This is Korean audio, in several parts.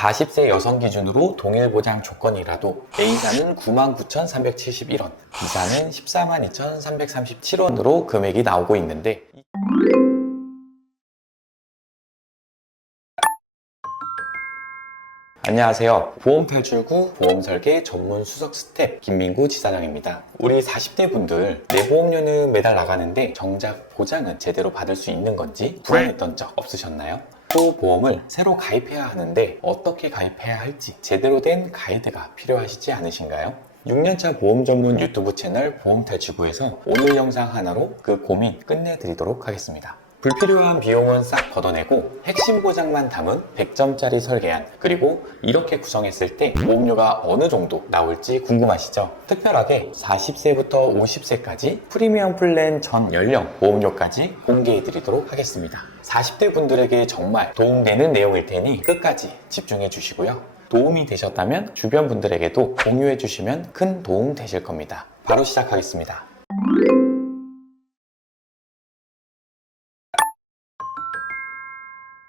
40세 여성 기준으로 동일 보장 조건이라도 A사는 99,371원, B사는 142,337원으로 금액이 나오고 있는데, 안녕하세요. 보험탈출구 보험설계 전문 수석 스텝 김민구 지사장입니다. 우리 40대 분들 내 보험료는 매달 나가는데 정작 보장은 제대로 받을 수 있는 건지 불안했던 적 없으셨나요? 또 보험을 새로 가입해야 하는데 어떻게 가입해야 할지 제대로 된 가이드가 필요하시지 않으신가요? 6년차 보험 전문 유튜브 채널 보험탈출구에서 오늘 영상 하나로 그 고민 끝내드리도록 하겠습니다. 불필요한 비용은 싹 걷어내고 핵심 보장만 담은 100점짜리 설계안, 그리고 이렇게 구성했을 때 보험료가 어느 정도 나올지 궁금하시죠? 특별하게 40세부터 50세까지 프리미엄 플랜 전 연령 보험료까지 공개해 드리도록 하겠습니다. 40대 분들에게 정말 도움되는 내용일 테니 끝까지 집중해 주시고요. 도움이 되셨다면 주변 분들에게도 공유해 주시면 큰 도움 되실 겁니다. 바로 시작하겠습니다.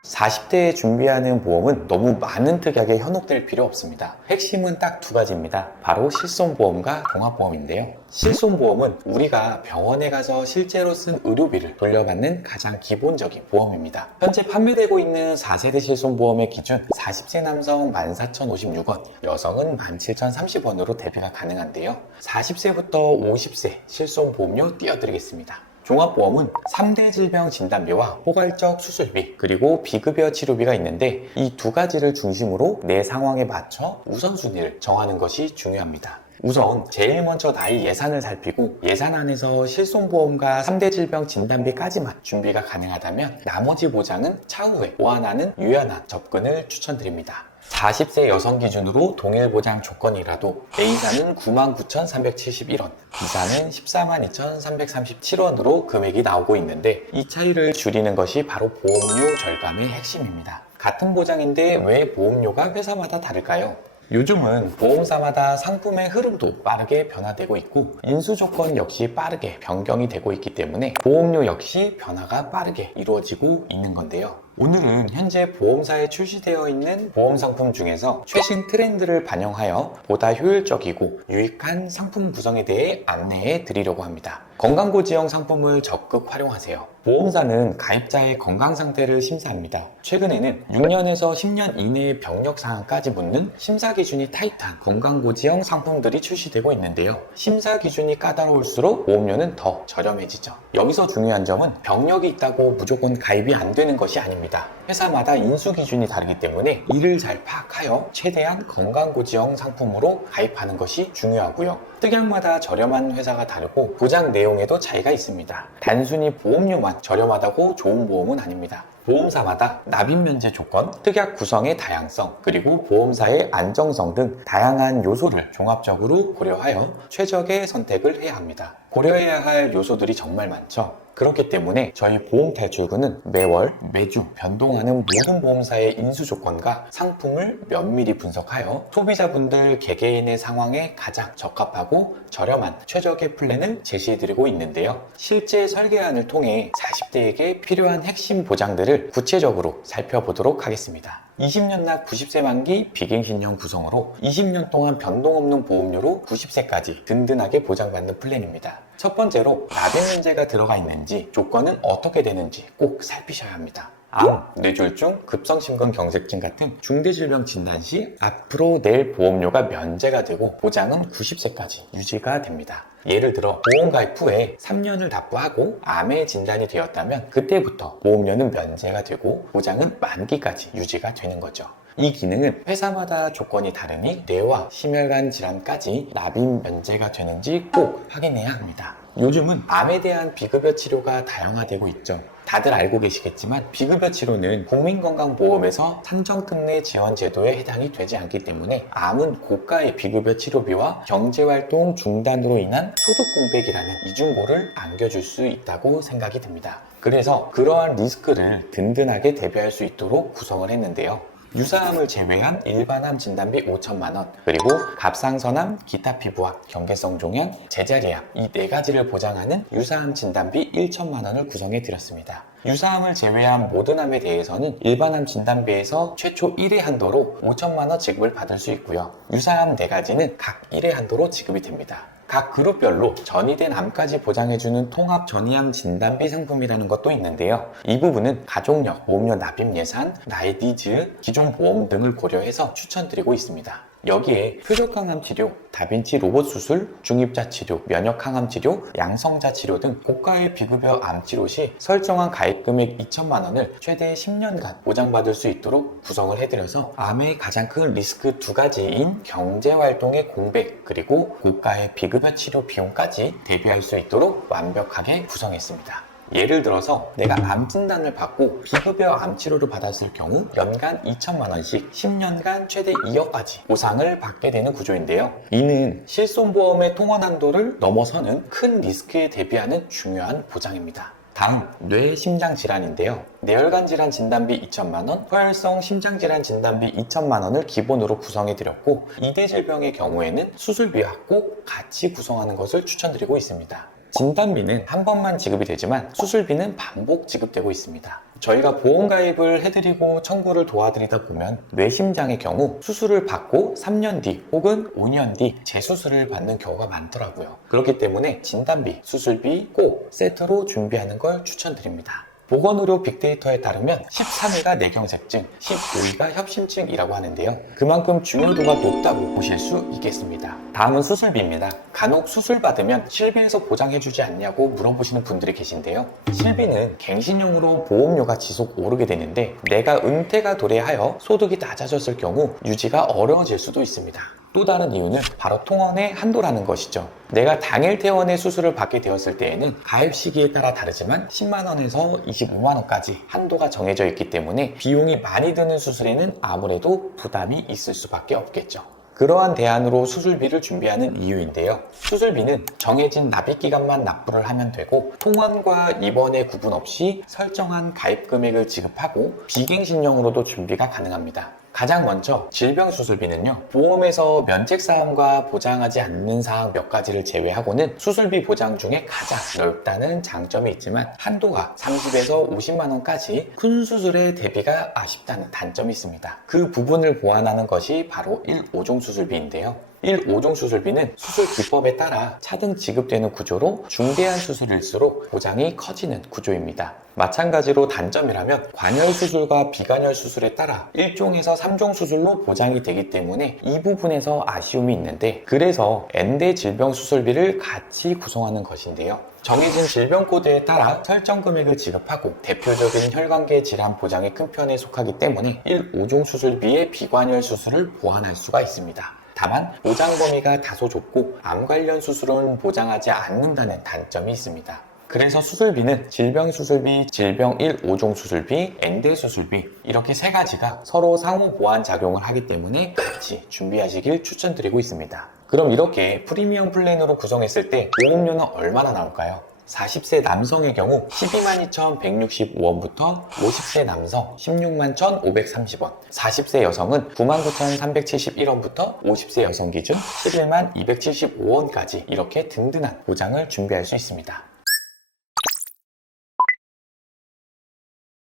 40대에 준비하는 보험은 너무 많은 특약에 현혹될 필요 없습니다. 핵심은 딱 두 가지입니다. 바로 실손보험과 종합보험인데요. 실손보험은 우리가 병원에 가서 실제로 쓴 의료비를 돌려받는 가장 기본적인 보험입니다. 현재 판매되고 있는 4세대 실손보험의 기준 40세 남성 14,056원, 여성은 17,030원으로 대비가 가능한데요. 40세부터 50세 실손보험료 띄워드리겠습니다. 종합보험은 3대 질병 진단비와 포괄적 수술비, 그리고 비급여 치료비가 있는데 이 두 가지를 중심으로 내 상황에 맞춰 우선순위를 정하는 것이 중요합니다. 우선 제일 먼저 나의 예산을 살피고 예산 안에서 실손보험과 3대 질병 진단비까지만 준비가 가능하다면 나머지 보장은 차후에 보완하는 유연한 접근을 추천드립니다. 40세 여성 기준으로 동일 보장 조건이라도 A사는 99,371원, B사는 142,337원으로 금액이 나오고 있는데 이 차이를 줄이는 것이 바로 보험료 절감의 핵심입니다. 같은 보장인데 왜 보험료가 회사마다 다를까요? 요즘은 보험사마다 상품의 흐름도 빠르게 변화되고 있고 인수 조건 역시 빠르게 변경이 되고 있기 때문에 보험료 역시 변화가 빠르게 이루어지고 있는 건데요. 오늘은 현재 보험사에 출시되어 있는 보험 상품 중에서 최신 트렌드를 반영하여 보다 효율적이고 유익한 상품 구성에 대해 안내해 드리려고 합니다. 건강고지형 상품을 적극 활용하세요. 보험사는 가입자의 건강 상태를 심사합니다. 최근에는 6년에서 10년 이내의 병력 상황까지 묻는 심사 기준이 타이트한 건강고지형 상품들이 출시되고 있는데요. 심사 기준이 까다로울수록 보험료는 더 저렴해지죠. 여기서 중요한 점은 병력이 있다고 무조건 가입이 안 되는 것이 아닙니다. 회사마다 인수 기준이 다르기 때문에 이를 잘 파악하여 최대한 건강고지형 상품으로 가입하는 것이 중요하고요. 특약마다 저렴한 회사가 다르고 보장 내용에도 차이가 있습니다. 단순히 보험료만 저렴하다고 좋은 보험은 아닙니다. 보험사마다 납입 면제 조건, 특약 구성의 다양성, 그리고 보험사의 안정성 등 다양한 요소를 종합적으로 고려하여 최적의 선택을 해야 합니다. 고려해야 할 요소들이 정말 많죠. 그렇기 때문에 저희 보험탈출구는 매월, 매주 변동하는 모든 보험사의 인수 조건과 상품을 면밀히 분석하여 소비자분들 개개인의 상황에 가장 적합하고 저렴한 최적의 플랜을 제시해드리고 있는데요. 실제 설계안을 통해 40대에게 필요한 핵심 보장들을 구체적으로 살펴보도록 하겠습니다. 20년 납 90세 만기 비갱신형 구성으로 20년 동안 변동 없는 보험료로 90세까지 든든하게 보장받는 플랜입니다. 첫 번째로 납입 면제가 들어가 있는지, 조건은 어떻게 되는지 꼭 살피셔야 합니다. 암, 뇌졸중, 급성심근경색증 같은 중대질병 진단 시 앞으로 낼 보험료가 면제가 되고 보장은 90세까지 유지가 됩니다. 예를 들어 보험 가입 후에 3년을 납부하고 암의 진단이 되었다면 그때부터 보험료는 면제가 되고 보장은 만기까지 유지가 되는 거죠. 이 기능은 회사마다 조건이 다르니 뇌와 심혈관 질환까지 납입 면제가 되는지 꼭 확인해야 합니다. 요즘은 암에 대한 비급여 치료가 다양화되고 있죠. 다들 알고 계시겠지만 비급여 치료는 국민건강보험에서 산정끝내 지원 제도에 해당이 되지 않기 때문에 암은 고가의 비급여 치료비와 경제활동 중단으로 인한 소득 공백이라는 이중고를 안겨줄 수 있다고 생각이 듭니다. 그래서 그러한 리스크를 든든하게 대비할 수 있도록 구성을 했는데요. 유사암을 제외한 일반암 진단비 5천만원, 그리고 갑상선암, 기타 피부암, 경계성 종양, 제자리암 이 네 가지를 보장하는 유사암 진단비 1천만원을 구성해 드렸습니다. 유사암을 제외한 모든 암에 대해서는 일반암 진단비에서 최초 1회 한도로 5천만 원 지급을 받을 수 있고요. 유사암 4가지는 각 1회 한도로 지급이 됩니다. 각 그룹별로 전이된 암까지 보장해주는 통합 전이암 진단비 상품이라는 것도 있는데요. 이 부분은 가족력, 보험료 납입 예산, 나의 니즈, 기존 보험 등을 고려해서 추천드리고 있습니다. 여기에 표적항암 치료, 다빈치 로봇 수술, 중입자 치료, 면역항암 치료, 양성자 치료 등 고가의 비급여 암 치료 시 설정한 가입 금액 2천만 원을 최대 10년간 보장받을 수 있도록 구성을 해드려서 암의 가장 큰 리스크 2가지인 경제활동의 공백 그리고 고가의 비급여 치료 비용까지 대비할 수 있도록 완벽하게 구성했습니다. 예를 들어서 내가 암 진단을 받고 비급여 암 치료를 받았을 경우 연간 2천만 원씩 10년간 최대 2억까지 보상을 받게 되는 구조인데요. 이는 실손보험의 통원 한도를 넘어서는 큰 리스크에 대비하는 중요한 보장입니다. 다음, 뇌심장질환인데요. 뇌혈관 질환 진단비 2천만 원, 포혈성 심장질환 진단비 2천만 원을 기본으로 구성해드렸고 2대 질병의 경우에는 수술비와 꼭 같이 구성하는 것을 추천드리고 있습니다. 진단비는 한 번만 지급이 되지만 수술비는 반복 지급되고 있습니다. 저희가 보험 가입을 해드리고 청구를 도와드리다 보면 뇌심장의 경우 수술을 받고 3년 뒤 혹은 5년 뒤 재수술을 받는 경우가 많더라고요. 그렇기 때문에 진단비, 수술비 꼭 세트로 준비하는 걸 추천드립니다. 보건의료 빅데이터에 따르면 13위가 뇌경색증, 15위가 협심증이라고 하는데요. 그만큼 중요도가 높다고 보실 수 있겠습니다. 다음은 수술비입니다. 간혹 수술 받으면 실비에서 보장해주지 않냐고 물어보시는 분들이 계신데요. 실비는 갱신형으로 보험료가 지속 오르게 되는데 내가 은퇴가 도래하여 소득이 낮아졌을 경우 유지가 어려워질 수도 있습니다. 또 다른 이유는 바로 통원의 한도라는 것이죠. 내가 당일 퇴원의 수술을 받게 되었을 때에는 가입 시기에 따라 다르지만 10만 원에서 25만 원까지 한도가 정해져 있기 때문에 비용이 많이 드는 수술에는 아무래도 부담이 있을 수밖에 없겠죠. 그러한 대안으로 수술비를 준비하는 이유인데요. 수술비는 정해진 납입기간만 납부를 하면 되고 통원과 입원의 구분 없이 설정한 가입 금액을 지급하고 비갱신형으로도 준비가 가능합니다. 가장 먼저 질병 수술비는요, 보험에서 면책사항과 보장하지 않는 사항 몇 가지를 제외하고는 수술비 보장 중에 가장 넓다는 장점이 있지만 한도가 30에서 50만 원까지 큰 수술의 대비가 아쉽다는 단점이 있습니다. 그 부분을 보완하는 것이 바로 1/5종 수술비인데요. 1/5종 수술비는 수술 기법에 따라 차등 지급되는 구조로 중대한 수술일수록 보장이 커지는 구조입니다. 마찬가지로 단점이라면 관열 수술과 비관열 수술에 따라 1종에서 3종 수술로 보장이 되기 때문에 이 부분에서 아쉬움이 있는데 그래서 N대 질병 수술비를 같이 구성하는 것인데요. 정해진 질병 코드에 따라 설정 금액을 지급하고 대표적인 혈관계 질환 보장의 큰 편에 속하기 때문에 1/5종 수술비에 비관열 수술을 보완할 수가 있습니다. 다만 보장 범위가 다소 좁고 암 관련 수술은 보장하지 않는다는 단점이 있습니다. 그래서 수술비는 질병 수술비, 질병 1/5종 수술비, N대 수술비 이렇게 세 가지가 서로 상호 보완 작용을 하기 때문에 같이 준비하시길 추천드리고 있습니다. 그럼 이렇게 프리미엄 플랜으로 구성했을 때 보험료는 얼마나 나올까요? 40세 남성의 경우 122,165원부터 50세 남성 161,530원, 40세 여성은 99,371원부터 50세 여성 기준 112,275원까지 이렇게 든든한 보장을 준비할 수 있습니다.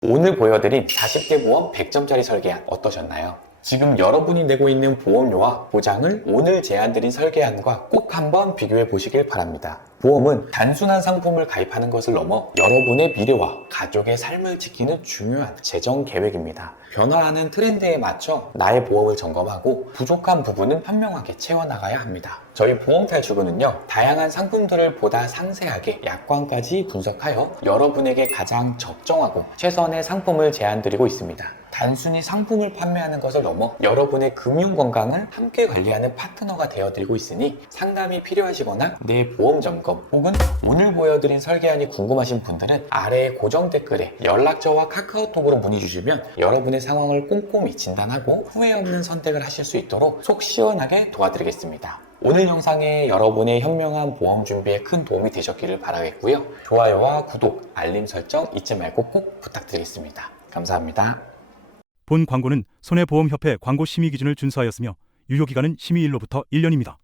오늘 보여드린 40대 보험 100점짜리 설계안 어떠셨나요? 지금 여러분이 내고 있는 보험료와 보장을 오늘 제안드린 설계안과 꼭 한번 비교해 보시길 바랍니다. 보험은 단순한 상품을 가입하는 것을 넘어 여러분의 미래와 가족의 삶을 지키는 중요한 재정 계획입니다. 변화하는 트렌드에 맞춰 나의 보험을 점검하고 부족한 부분은 현명하게 채워나가야 합니다. 저희 보험탈출구는요, 다양한 상품들을 보다 상세하게 약관까지 분석하여 여러분에게 가장 적정하고 최선의 상품을 제안드리고 있습니다. 단순히 상품을 판매하는 것을 넘어 여러분의 금융 건강을 함께 관리하는 파트너가 되어드리고 있으니 상담이 필요하시거나 내 보험 점검 혹은 오늘 보여드린 설계안이 궁금하신 분들은 아래 고정 댓글에 연락처와 카카오톡으로 문의 주시면 여러분의 상황을 꼼꼼히 진단하고 후회 없는 선택을 하실 수 있도록 속 시원하게 도와드리겠습니다. 오늘 영상에 여러분의 현명한 보험 준비에 큰 도움이 되셨기를 바라겠고요. 좋아요와 구독, 알림 설정 잊지 말고 꼭 부탁드리겠습니다. 감사합니다. 본 광고는 손해보험협회 광고 심의 기준을 준수하였으며 유효기간은 심의일로부터 1년입니다.